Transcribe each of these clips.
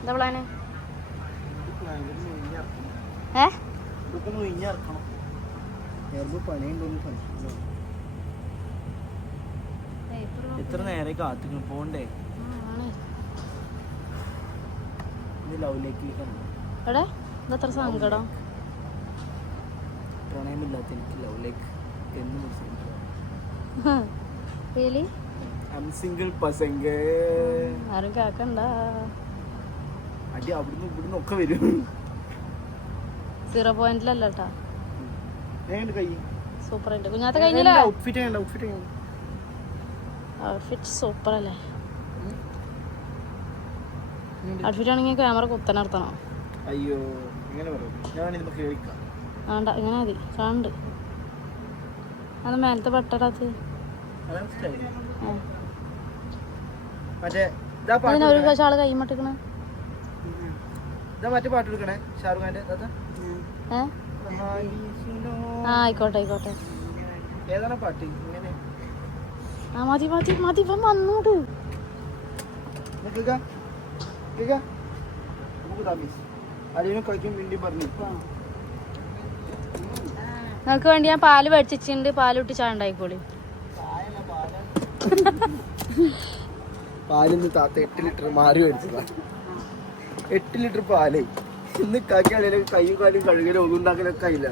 എന്താ പ്ലാന്? എത്ര നേരെ കാത്തിക്കണം പോണ്ടേ? ലവിലേക്ക് എടാ ഇതെത്ര സങ്കടം. പ്രണയമില്ലാത്ത എനിക്ക് ലവിലേക്ക് എന്ന് ആരും കേക്കണ്ട. അടി അവിടുന്ന് ഇവിടുന്ന് ഒക്കെ വരും. 0 പോയിന്റിലല്ലേട്ടാ. കൈ സൂപ്പർ ആയിട്ട് കുഞ്ഞാത്ത കഴിഞ്ഞില്ല. ഔട്ട്ഫിറ്റ് സൂപ്പർ അല്ലേ? ഔട്ട്ഫിറ്റ് ആണെങ്കിൽ ക്യാമറ കുത്തനെടുത്തണം. അയ്യോ ഇങ്ങനെ പറയും. വേണ്ട ഇങ്ങനെ മതി. കാണണ്ട് അത് മേലത്തെ ബട്ടറത് ഒരു ഷാള് കൈമട്ടിക്കണ. ആയിക്കോട്ടെ ആയിക്കോട്ടെ. മതി മതി മതി ഇപ്പം വന്നോട്. നിങ്ങൾക്ക് വേണ്ടി ഞാൻ പാല് മേടിച്ചിട്ടുണ്ട്. പാലിട്ട് ചായ ഉണ്ടായിക്കോളി. പാലിന്ന് താത്ത 8 ലിറ്റർ മാറി മേടിച്ചതാ. 8 ലിറ്റർ പാല് ഇന്ന് കാക്കിയാണെങ്കിൽ കൈയും കാലും കഴുകലും ഒന്നും ഉണ്ടാക്കലൊക്കെ ആയില്ല.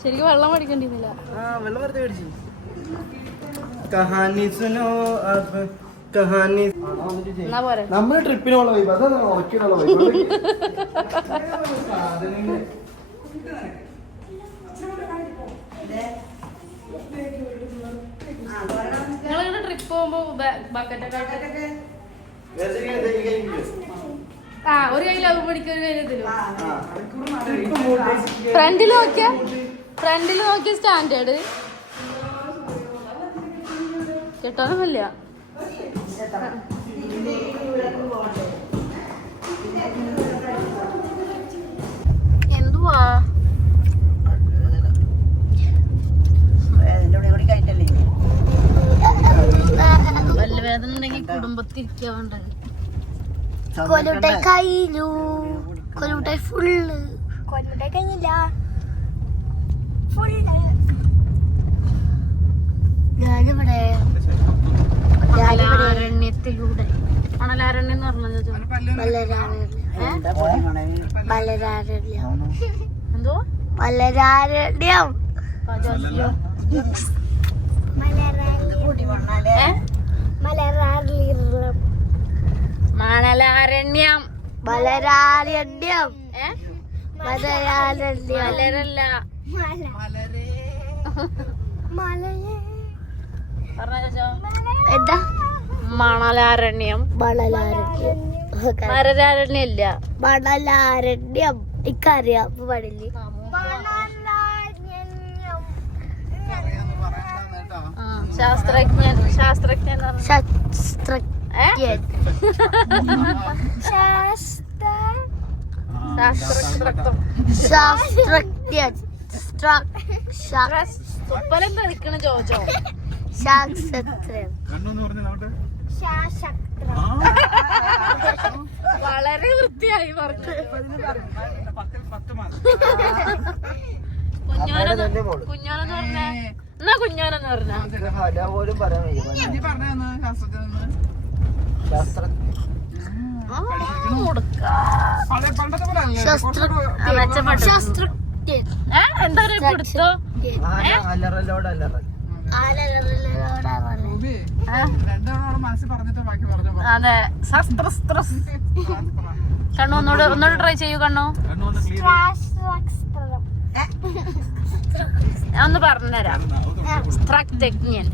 ശരിക്കും വെള്ളം മേടിക്കേണ്ടിരുന്നില്ല. വെള്ളം വെറുതെ മേടിച്ചു. കഹാനി സുനോ അബ് കഹാനി. നമ്മള് ട്രിപ്പിനുള്ള വൈബ് അതാണ് ഉറക്കിനുള്ള വൈബ്. നിങ്ങളിങ്ങനെ ട്രിപ്പ് പോകുമ്പോ ബക്കറ്റൊക്കെ ഒരു കയ്യിൽ അത് പിടിക്കും ഒരു കയ്യിൽ ഇതിലും. ഫ്രണ്ടിൽ നോക്കിയ സ്റ്റാൻഡേർഡ് കിട്ടാനൊന്നുമില്ല. എന്തുവാ വല്ല വേദന ഉണ്ടെങ്കിൽ കുടുംബത്തിരിക്കാണ്ട്. കഴിഞ്ഞു ഫുള്ള് കഴിഞ്ഞില്ല. ഞാനിവിടെ മണലാരണ്യത്തിലൂടെ മണലാരണ്യം എന്ന് പറഞ്ഞത് എന്തോ മലരാരണ്യം മണലാരണ്യം മലരാരണ്യം മലരല്ല എന്താ മണലാരണ്യം മലരാരണ്യം ഇല്ല മണലാരണ്യം ഇക്കറിയാം. പാടില്ലേ ശാസ്ത്രജ്ഞൻ ശാസ്ത്രജ്ഞൻ വളരെ വൃത്തിയായി പറഞ്ഞു. കുഞ്ഞോനെന്ന് പറഞ്ഞേ എന്നാ കുഞ്ഞോനെന്ന് പറഞ്ഞ എന്താ പിടുത്തോ? അതെ കണ്ണു ഒന്നൂടെ ട്രൈ ചെയ്യൂ. കണ്ണു ഞാൻ ഒന്ന് പറഞ്ഞുതരാം. ശാസ്ത്രജ്ഞൻ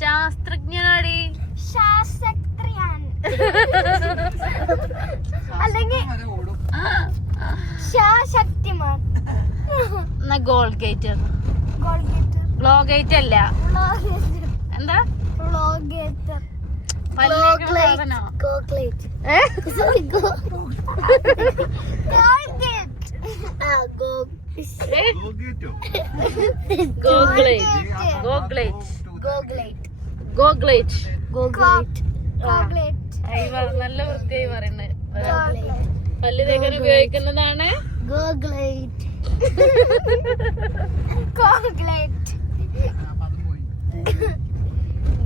ശാസ്ത്രജ്ഞനാടി അല്ലെങ്കിൽ ശക്തിമാൻ ഗോൾഗേറ്റ് ഗ്ലോഗേറ്റ് അല്ല എന്താ നല്ല വൃത്തിയായി പറയുന്നത്. പല്ല് തേക്കാൻ ഉപയോഗിക്കുന്നതാണ്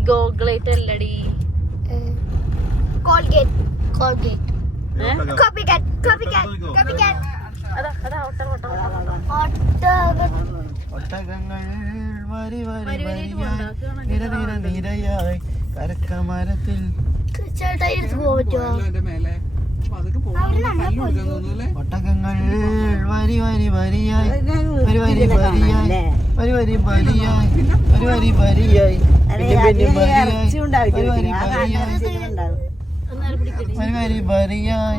ഗോഗ്ലേറ്റ് അല്ലടി, ഒട്ടകങ്ങൾ വരി വരി വരിയായി നിര നിര നിരയായി കരക്കമരത്തിൽ ഒട്ടകങ്ങൾ വരി വരി വരിയായി വരി വരി വരിയായി വരി വരി വരിയായി വരി വരി വരിയായി വരി വരി വരിയായി.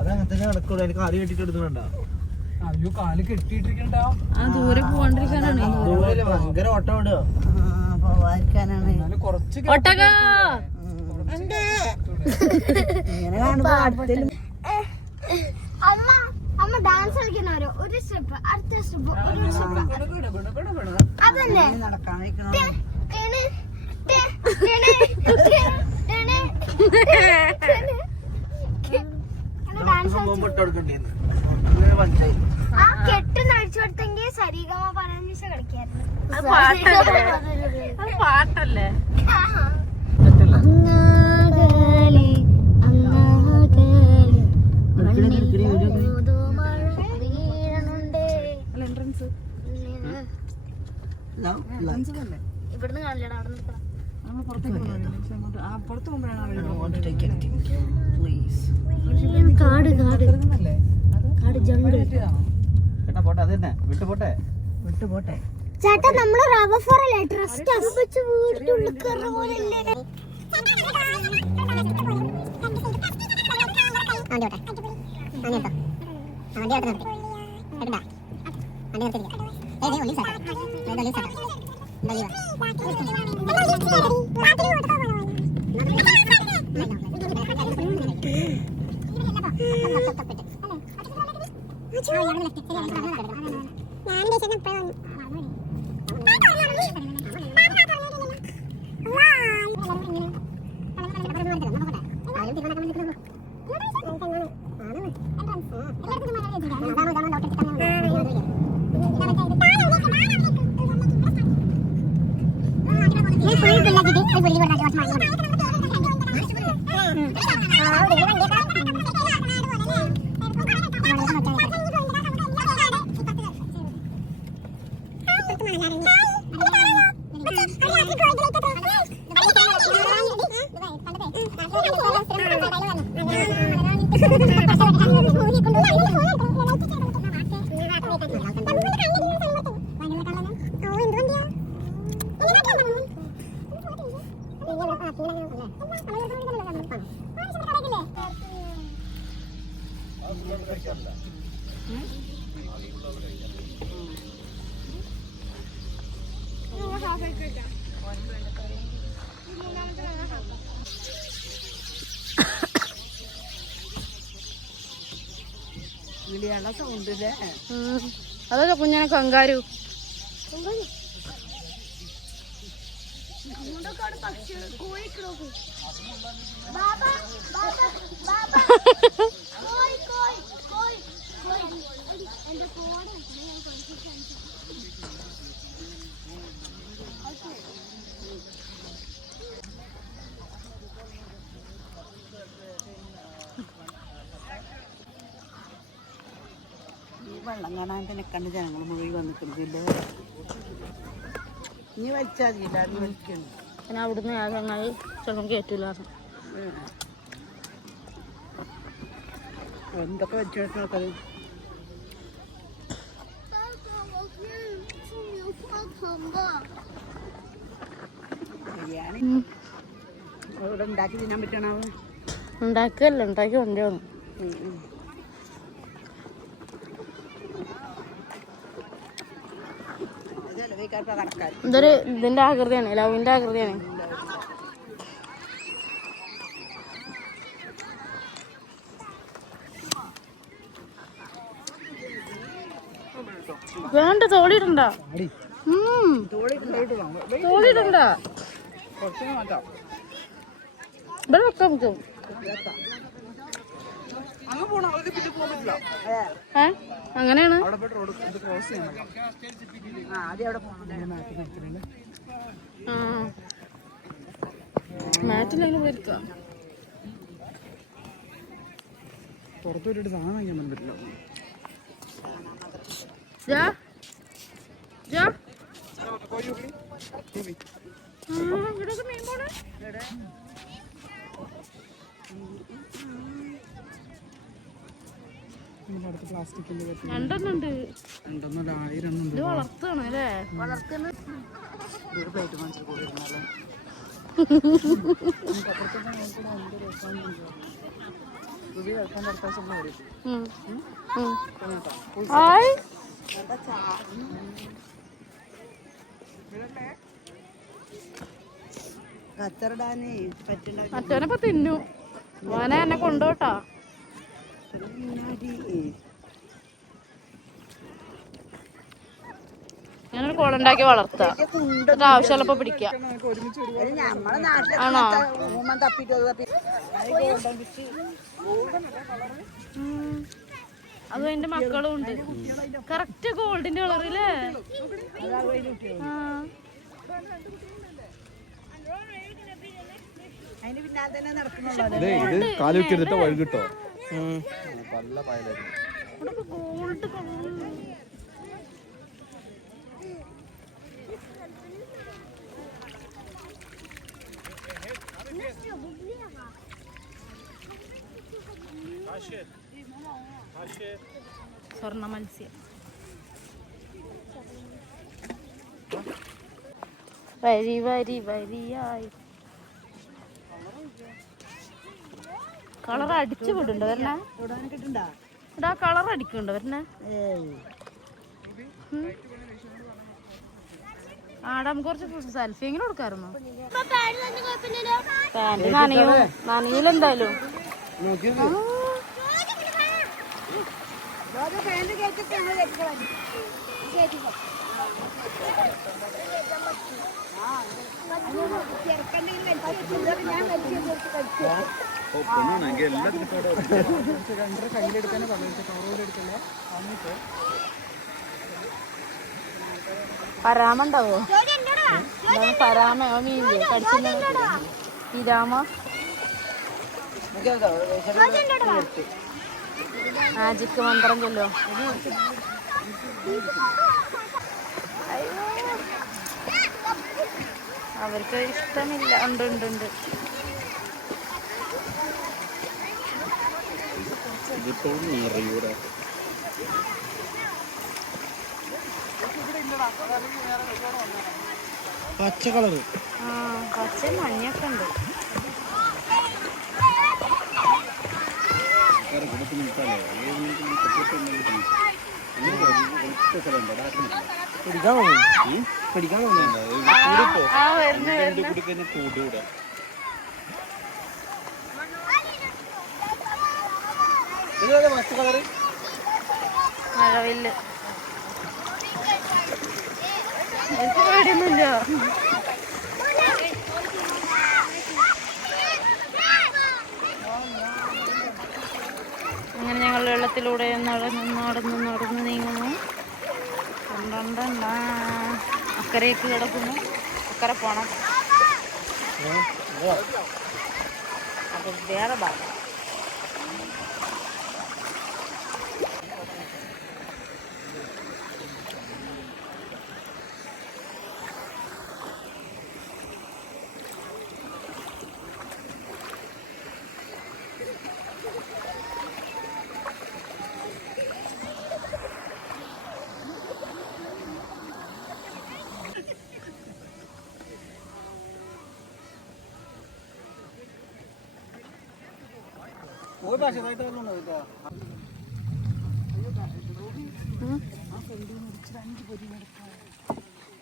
അതങ്ങനെ നടക്കൂല, എനിക്ക് കാല് കെട്ടിട്ട് വേണ്ട. കാല് കെട്ടിട്ടിരിക്കണ്ടാവും. ദൂരെ പോവാണ്ടിരിക്കാനാണ്. ഭയങ്കര ഓട്ടം വിടുക. ഒട്ടക അമ്മ ഡാൻസ് കളിക്കുന്നവരോ ഒരു സ്റ്റെപ്പ് അടുത്ത സ്റ്റെപ്പ് ഒരു സ്റ്റെപ്പ് അതല്ലേ ആ കെട്ട് നടിച്ചു കൊടുത്തെങ്കിൽ സരിഗമ പരനിശ കളിക്കായിരുന്നു. പാട്ടല്ലേ? ഇവിടുന്ന് കാണില്ലടാ, അവിടെ നിൽക്കണം. കാട് കാട് കാട് ജംഗിൾ. ചേട്ടാ നമ്മള് റവ ഫോറല്ലേ ട്രസ്റ്റ് വെച്ച് വീടിന്റെ ഉള്ളിൽ കയറുന്ന പോലെ ഇല്ലേ? അതൊക്കെ കുഞ്ഞനെ കങ്കാരു. വെള്ളം കാണാൻ തന്നെ കണ്ട് ജനങ്ങൾ മുഴുവൻ വന്നിട്ടില്ലേ? ഇനി വലിച്ചാൽ മതി, വലിക്കുന്നു. പിന്നെ അവിടുന്ന് ആ ചങ്ങായി ചിലപ്പം കയറ്റില്ല. എന്തൊക്കെ വെച്ചെടുക്കുന്നത് ബിരിയാണി ഇവിടെ ഉണ്ടാക്കി തിന്നാൻ പറ്റണോ? ഉണ്ടാക്കിയല്ല, ഉണ്ടാക്കി കൊണ്ടുവന്നു. കടക്കാൻ ഇതൊരു ഇതിന്റെ ആകൃതിയാണ്, ലവിന്റെ ആകൃതിയാണ്. വേണ്ട തോളിടണ്ട, തോളിടണ്ട, ഇവിടെ വെക്കാൻ പറ്റും. അങ്ങനെയാണ്. മാറ്റിലെങ്കിലും വരുത്താം. പുറത്തോട്ട് സാധനം വാങ്ങിക്കാൻ പറ്റില്ല. രണ്ടെണ്ണുണ്ട്. ഇത് വളർത്താണ് അല്ലേ? വളർത്തുന്ന കച്ചറിടാനേ പറ്റുന്ന മറ്റവനപ്പൊ തിന്നു. ഓനെ എന്നെ കൊണ്ടോട്ടാ. ഞാനൊരു കുളണ്ടാക്കി വളർത്താം, എന്നിട്ട് ആവശ്യമുള്ളപ്പോ പിടിക്കാം. നമ്മളെ നാട്ടിലെ ആണോ? അതും എന്റെ മക്കളും ഉണ്ട്. കറക്റ്റ് ഗോൾഡിന്റെ കളറില്ലേ? അതിന്റെ പിന്നാലെ തന്നെ നടക്കുന്നുള്ളൂ. ഇത് കാല് വെക്കിട്ട് വഴി കിട്ടോ? ഗോൾഡ് സ്വർണ്ണ മത്സ്യം. വരി വരി വരിയായി കളർ അടിച്ചു വിടുണ്ടോ വരണേ? ഇടാ കളർ അടിക്കുന്നുണ്ടോ വരണേ? ആടാ നമുക്ക് കുറച്ച് സെൽഫി എങ്ങനെ കൊടുക്കാറുണ്ടോ? പാന്റ് നനയിലെന്തായാലും. പരാമുണ്ടാവോ? പരാമയോ മീനില്ലേ കടിച്ചില്ല? പിരാമ മാജിക് മന്ത്രം ചൊല്ലോ. അവർക്ക് ഇഷ്ടമില്ല. ഉണ്ട് ഉണ്ട് ഉണ്ട്. പച്ച കളറ്. പച്ച മഞ്ഞൊക്കെ ഉണ്ട്. മഴവില്ല് എനിക്ക് പേടിയൊന്നുമില്ല. അങ്ങനെ ഞങ്ങൾ വെള്ളത്തിലൂടെ നടന്ന് നടന്ന് നടന്ന് നീങ്ങുന്നു. അക്കരയ്ക്ക് കിടക്കുന്നു. അക്കരെ പോണം. അപ്പൊ വേറെ ഭാഗം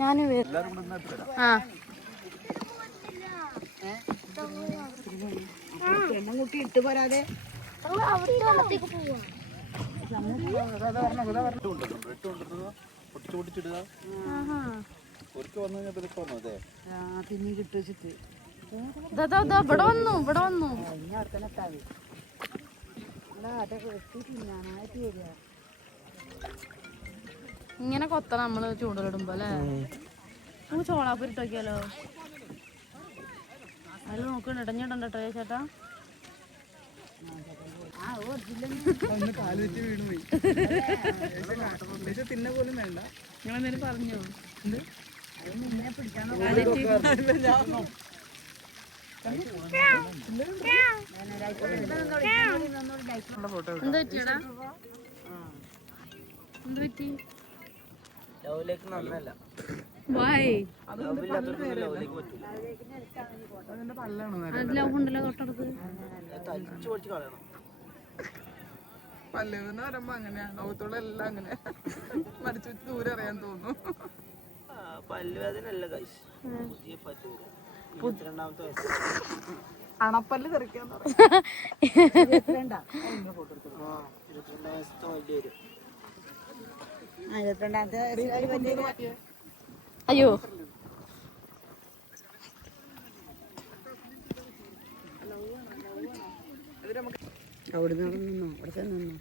ഞാന് ആ പെണ്ണുകുട്ടി ഇട്ട് പോരാതെ അവിടുത്തെ വെള്ളത്തേക്ക് പോവാ. പിന്നെ കിട്ടു വെച്ചിട്ട് ഇവിടെ വന്നു ഇനി അവിടെ തന്നെ എത്താതെ അതൊക്കെ വെട്ടി തിന്നാനായിട്ട് വരിക. ഇങ്ങനെ കൊത്തണം നമ്മള് ചൂടലിടുമ്പോ അല്ലേ? നമുക്ക് ചോളാപ്പൂരി ഇട്ടോക്കിയാലോ? അതിൽ നോക്കണ്ട ഇടഞ്ഞിടണ്ടോ ചേട്ടാ? തിന്ന പോലും വേണ്ട. നിങ്ങളെന്തേലും പറഞ്ഞോ? നിന്നെ പിടിക്കാൻ എന്താ പറ്റിയടാ? എന്ത് പറ്റി? വായ് ലവ് ഉണ്ടല്ലോ തൊട്ടടുത്ത്. പല്ലുവെന്ന് പറയുമ്പോ അങ്ങനെയാ, ലോകത്തോടെ എല്ലാം അങ്ങനെ മരിച്ചു വെച്ച് ദൂരെ അറിയാൻ തോന്നുന്നു. അണപ്പല്ല് തെറിക്കാന്ന് പറയാം. അയ്യോ അവിടെ നിന്നോ അവിടെ നിന്നോ.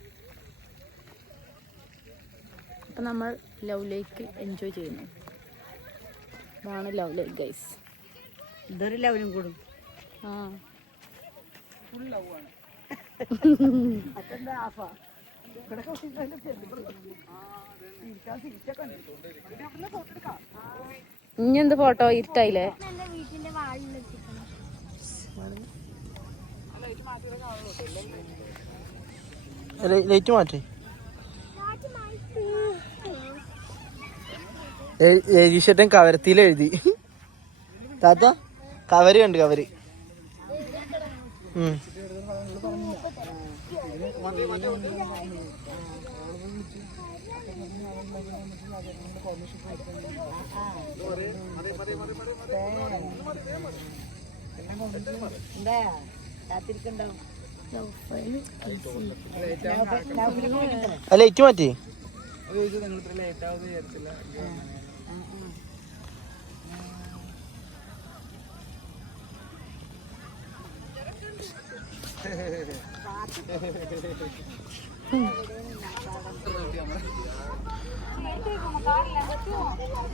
അപ്പം നമ്മൾ ലവ് ലേക്ക് എൻജോയ് ചെയ്യുന്നു. ഇതാണ് ലവ് ലേക്ക് ഗൈസ്. ഇതൊരു ലെവലും കൂടും. ആ ഫുൾ ലവ് ആണ്. അതെന്താ ആഫാ ഇനി എന്ത് ഫോട്ടോ ഇരുട്ടായില്ലേ? എന്റെ വീട്ടിന്റെ വാളിലെത്തിക്കണം. ലൈറ്റ് മാറ്റി എഴുതിച്ചേട്ടൻ കവരത്തിയിൽ എഴുതി. താത്ത കവര് കണ്ട് കവര്. എന്താ കാത്തിരിക്കണ്ടാവും. ലൈറ്റ് മാറ്റി. നിങ്ങൾ ഇത്ര ലേറ്റ് ആവുമെന്ന് വിചാരിച്ചില്ല.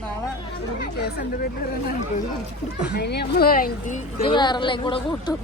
നാളെ കേസ് എന്റെ പേരിൽ അതിന് നമ്മള് ഇത് വേറെ കൂടെ കൂട്ടും.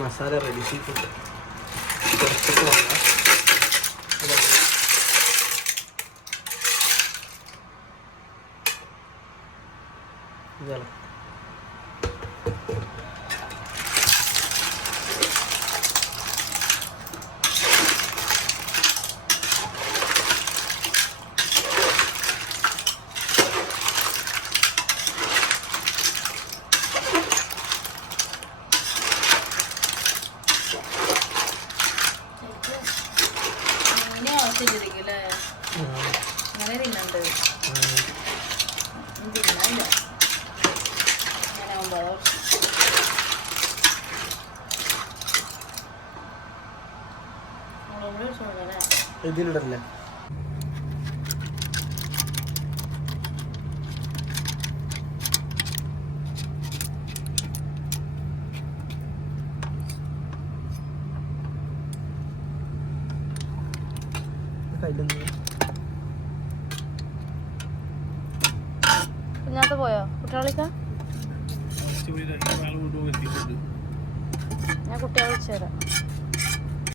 മസാല റെഡി ചെയ്തിട്ട് ഇതാണ്. അങ്ങനെ തിന്നണ്ട് തിന്നില്ല. അങ്ങനെ ഇതിലിടല്ലേ? കല്ലുന്നു കുഞ്ഞാത്ത പോയോ കുട്ടികളിക്ക ഞാൻ കുട്ടികളെ വിളിച്ചു തരാം